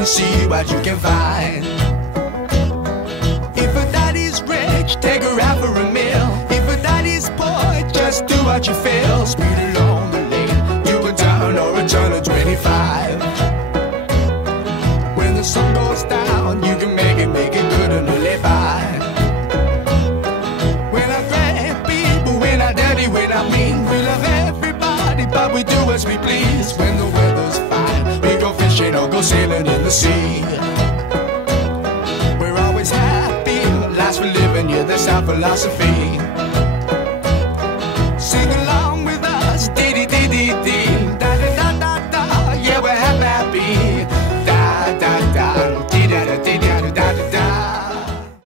and see what you can find. If a daddy's rich, take her out for a meal. If a daddy's poor, just do what you feel. Speed along the lane, you go down or a turn of 25. When the sun goes down, you can make it good and live by. When I grab people, when I dirty, when I mean, we love everybody, but we do as we please. When the weather's fine, we go fishing or go sailing in the sea. We're always happy, last for living, yeah, that's our philosophy.